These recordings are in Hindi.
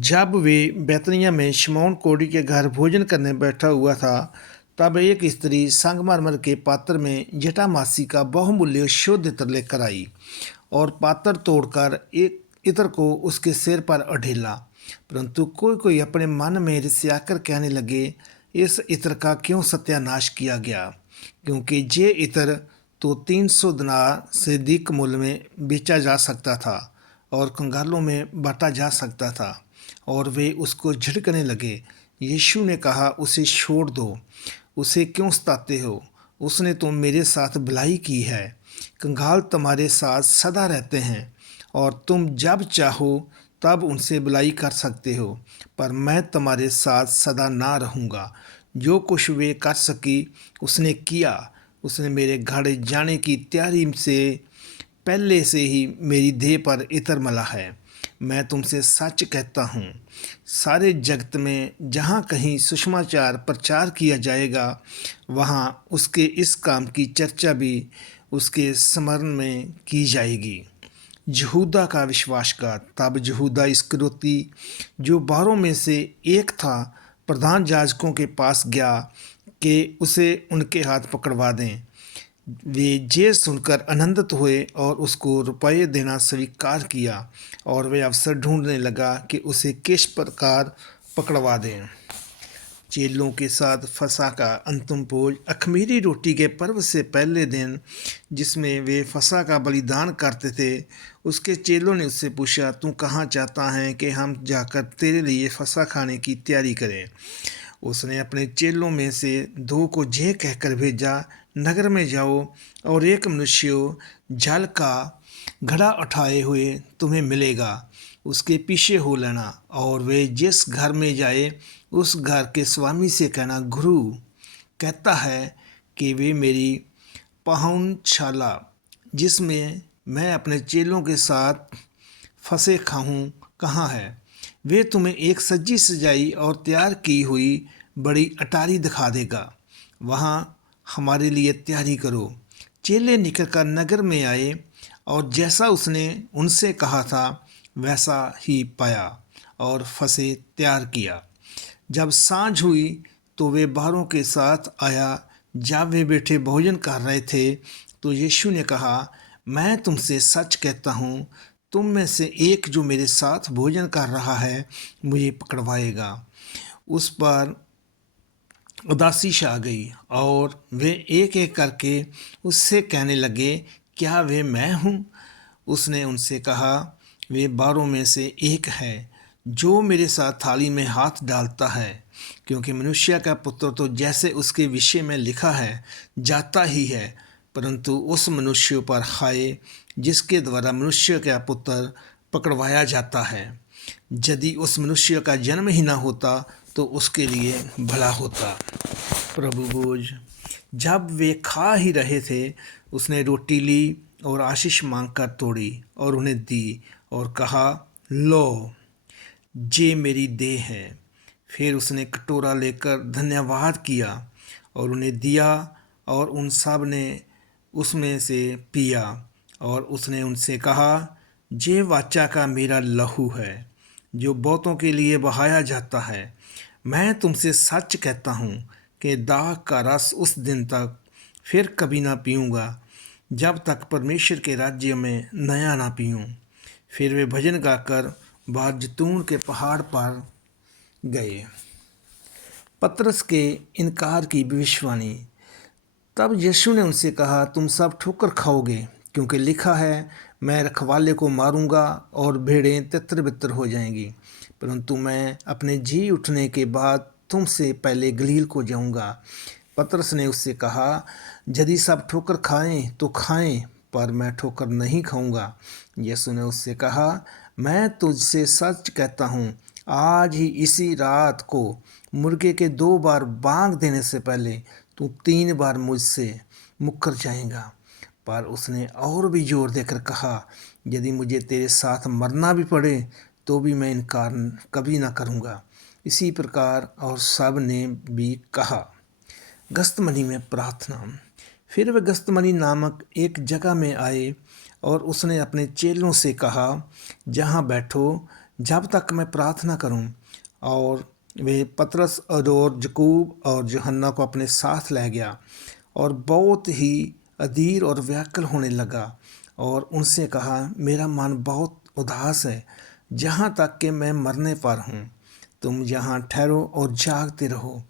जब वे बैतनिय्याह में शमौन कोढ़ी के घर भोजन करने बैठा हुआ था, तब एक स्त्री संगमरमर के पात्र में जटामासी का बहुमूल्य शुद्ध इत्र लेकर आई और पात्र तोड़कर एक इत्र को उसके सिर पर उधेला। परंतु कोई कोई अपने मन में ईर्ष्याकर कहने लगे, इस इत्र का क्यों सत्यानाश किया गया, क्योंकि ये इत्र तो 300 दिनार से अधिक मूल्य में बेचा जा सकता था और कंगालों में बांटा जा सकता था। और वे उसको झिड़कने लगे। यीशु ने कहा, उसे छोड़ दो, उसे क्यों सताते हो? उसने तो मेरे साथ भलाई की है। कंगाल तुम्हारे साथ सदा रहते हैं और तुम जब चाहो तब उनसे भलाई कर सकते हो, पर मैं तुम्हारे साथ सदा ना रहूँगा। जो कुछ वे कर सकी उसने किया। उसने मेरे घर जाने की तैयारी से पहले से ही मेरी देह पर इत्र मला है। मैं तुमसे सच कहता हूँ, सारे जगत में जहाँ कहीं सुसमाचार प्रचार किया जाएगा, वहाँ उसके इस काम की चर्चा भी उसके स्मरण में की जाएगी। यहूदा का विश्वासघात। तब यहूदा इस्करियोती, जो 12 में से एक था, प्रधान याजकों के पास गया कि उसे उनके हाथ पकड़वा दें। वे ये सुनकर आनंदित हुए और उसको रुपये देना स्वीकार किया और वे अवसर ढूंढने लगा कि उसे किस प्रकार पकड़वा दें। चेलों के साथ फसह का अंतिम भोज, अख़मीरी रोटी के पर्व से पहले दिन, जिसमें वे फसह का बलिदान करते थे, उसके चेलों ने उससे पूछा, तू कहाँ चाहता है कि हम जाकर तेरे लिए फसह खाने की तैयारी करें? उसने अपने चेलों में से 2 को ये कहकर भेजा, नगर में जाओ और एक मनुष्य जल का घड़ा उठाए हुए तुम्हें मिलेगा, उसके पीछे हो लेना और वे जिस घर में जाए उस घर के स्वामी से कहना, गुरु कहता है कि वे मेरी पाहुनशाला जिसमें मैं अपने चेलों के साथ फंसे खाऊं कहाँ है? वे तुम्हें एक सजी सजाई और तैयार की हुई बड़ी अटारी दिखा देगा। वहाँ हमारे लिए तैयारी करो। चेले निकलकर नगर में आए और जैसा उसने उनसे कहा था वैसा ही पाया और फंसे तैयार किया। जब सांझ हुई तो वे बाहरों के साथ आया। जब वे बैठे भोजन कर रहे थे तो यीशु ने कहा, मैं तुमसे सच कहता हूँ, तुम में से एक जो मेरे साथ भोजन कर रहा है मुझे पकड़वाएगा। उस पर उदासी छा गई और वे एक एक करके उससे कहने लगे, क्या वे मैं हूँ? उसने उनसे कहा, वे 12 में से एक है जो मेरे साथ थाली में हाथ डालता है, क्योंकि मनुष्य का पुत्र तो जैसे उसके विषय में लिखा है जाता ही है, परंतु उस मनुष्य पर हाय जिसके द्वारा मनुष्य का पुत्र पकड़वाया जाता है। यदि उस मनुष्य का जन्म ही ना होता तो उसके लिए भला होता। प्रभु बोझ। जब वे खा ही रहे थे, उसने रोटी ली और आशीष मांगकर तोड़ी और उन्हें दी और कहा, लो, ये मेरी देह है। फिर उसने कटोरा लेकर धन्यवाद किया और उन्हें दिया और उन सब ने उसमें से पिया। और उसने उनसे कहा, ये वाचा का मेरा लहू है जो बहुतों के लिए बहाया जाता है। मैं तुमसे सच कहता हूँ कि दाख का रस उस दिन तक फिर कभी ना पीऊँगा जब तक परमेश्वर के राज्य में नया ना पीऊँ। फिर वे भजन गाकर बाहर जैतून के पहाड़ पर गए। पतरस के इनकार की भविष्यवाणी। तब यीशु ने उनसे कहा, तुम सब ठोकर खाओगे, क्योंकि लिखा है, मैं रखवाले को मारूंगा और भेड़ें तितर बितर हो जाएंगी। परंतु मैं अपने जी उठने के बाद तुमसे पहले गलील को जाऊंगा। पतरस ने उससे कहा, यदि सब ठोकर खाएं तो खाएं, पर मैं ठोकर नहीं खाऊंगा। यीशु ने उससे कहा, मैं तुझसे सच कहता हूँ, आज ही इसी रात को मुर्गे के 2 बार बांग देने से पहले तू 3 बार मुझसे मुकर जाएगा। पर उसने और भी जोर देकर कहा, यदि मुझे तेरे साथ मरना भी पड़े तो भी मैं इनकार कभी ना करूँगा। इसी प्रकार और सब ने भी कहा। गस्तमनी में प्रार्थना। फिर वे गस्तमनी नामक एक जगह में आए और उसने अपने चेलों से कहा, जहाँ बैठो जब तक मैं प्रार्थना करूं। और वे पतरस और याकूब और यूहन्ना को अपने साथ ले गया और बहुत ही अधीर और व्याकुल होने लगा और उनसे कहा, मेरा मन बहुत उदास है, जहाँ तक कि मैं मरने पर हूँ। तुम यहाँ ठहरो और जागते रहो।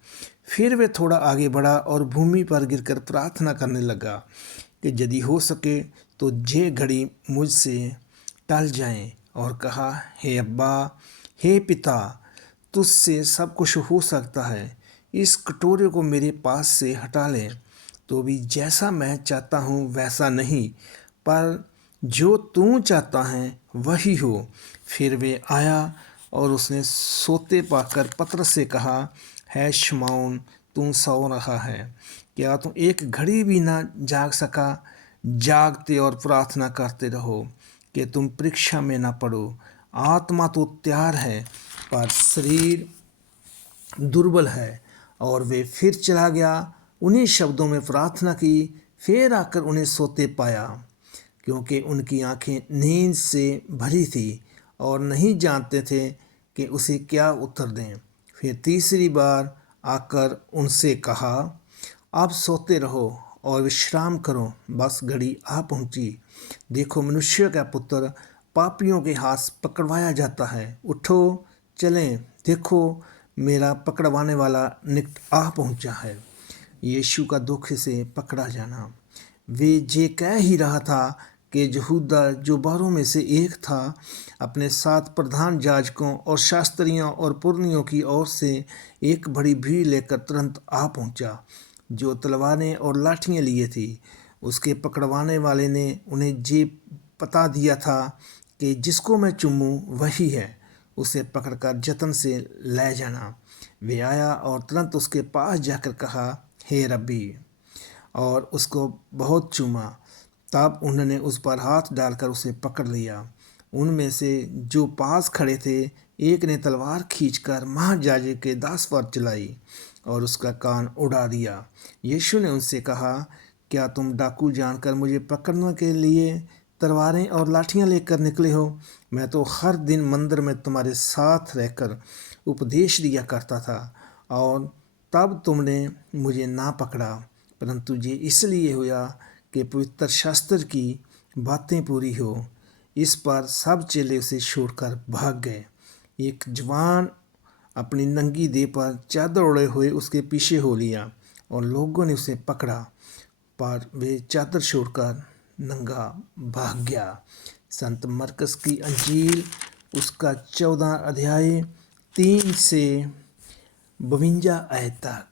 फिर वे थोड़ा आगे बढ़ा और भूमि पर गिरकर प्रार्थना करने लगा कि यदि हो सके तो ये घड़ी मुझसे टल जाए, और कहा, हे अब्बा, हे पिता, तुझसे सब कुछ हो सकता है, इस कटोरे को मेरे पास से हटा ले। तो भी जैसा मैं चाहता हूँ वैसा नहीं, पर जो तू चाहता है वही हो। फिर वे आया और उसने सोते पाकर पतरस से कहा, है शमौन, तू सो रहा है, क्या तुम एक घड़ी भी ना जाग सका? जागते और प्रार्थना करते रहो कि तुम परीक्षा में ना पड़ो। आत्मा तो तैयार है पर शरीर दुर्बल है। और वे फिर चला गया, उन्हीं शब्दों में प्रार्थना की, फिर आकर उन्हें सोते पाया, क्योंकि उनकी आंखें नींद से भरी थी और नहीं जानते थे कि उसे क्या उत्तर दें। फिर तीसरी बार आकर उनसे कहा, अब सोते रहो और विश्राम करो, बस घड़ी आ पहुंची। देखो, मनुष्य का पुत्र पापियों के हाथ पकड़वाया जाता है। उठो, चलें, देखो, मेरा पकड़वाने वाला निकट आ पहुंचा है। यीशु का दुख से पकड़ा जाना। वे ये कह ही रहा था कि यहूदा, जो 12 में से एक था, अपने साथ प्रधान याजकों और शास्त्रियों और पुरनियों की ओर से एक बड़ी भीड़ लेकर तुरंत आ पहुंचा, जो तलवारें और लाठियां लिए थी। उसके पकड़वाने वाले ने उन्हें ये बता दिया था कि जिसको मैं चूमूं वही है, उसे पकड़कर जतन से ले जाना। वे आया और तुरंत उसके पास जाकर कहा, हे रब्बी, और उसको बहुत चूमा। तब उन्होंने उस पर हाथ डालकर उसे पकड़ लिया। उनमें से जो पास खड़े थे, एक ने तलवार खींचकर महायाजक के दास पर चलाई और उसका कान उड़ा दिया। यीशु ने उनसे कहा, क्या तुम डाकू जानकर मुझे पकड़ने के लिए तलवारें और लाठियां लेकर निकले हो? मैं तो हर दिन मंदिर में तुम्हारे साथ रहकर उपदेश दिया करता था, और तब तुमने मुझे ना पकड़ा, परंतु ये इसलिए हुआ कि पवित्र शास्त्र की बातें पूरी हो। इस पर सब चेले उसे छोड़कर भाग गए। एक जवान अपनी नंगी देह पर चादर ओढ़े हुए उसके पीछे हो लिया और लोगों ने उसे पकड़ा, पर वे चादर छोड़कर नंगा भाग गया। संत मरकस की अंजील, उसका 14 अध्याय 3 से 52 आयत तक।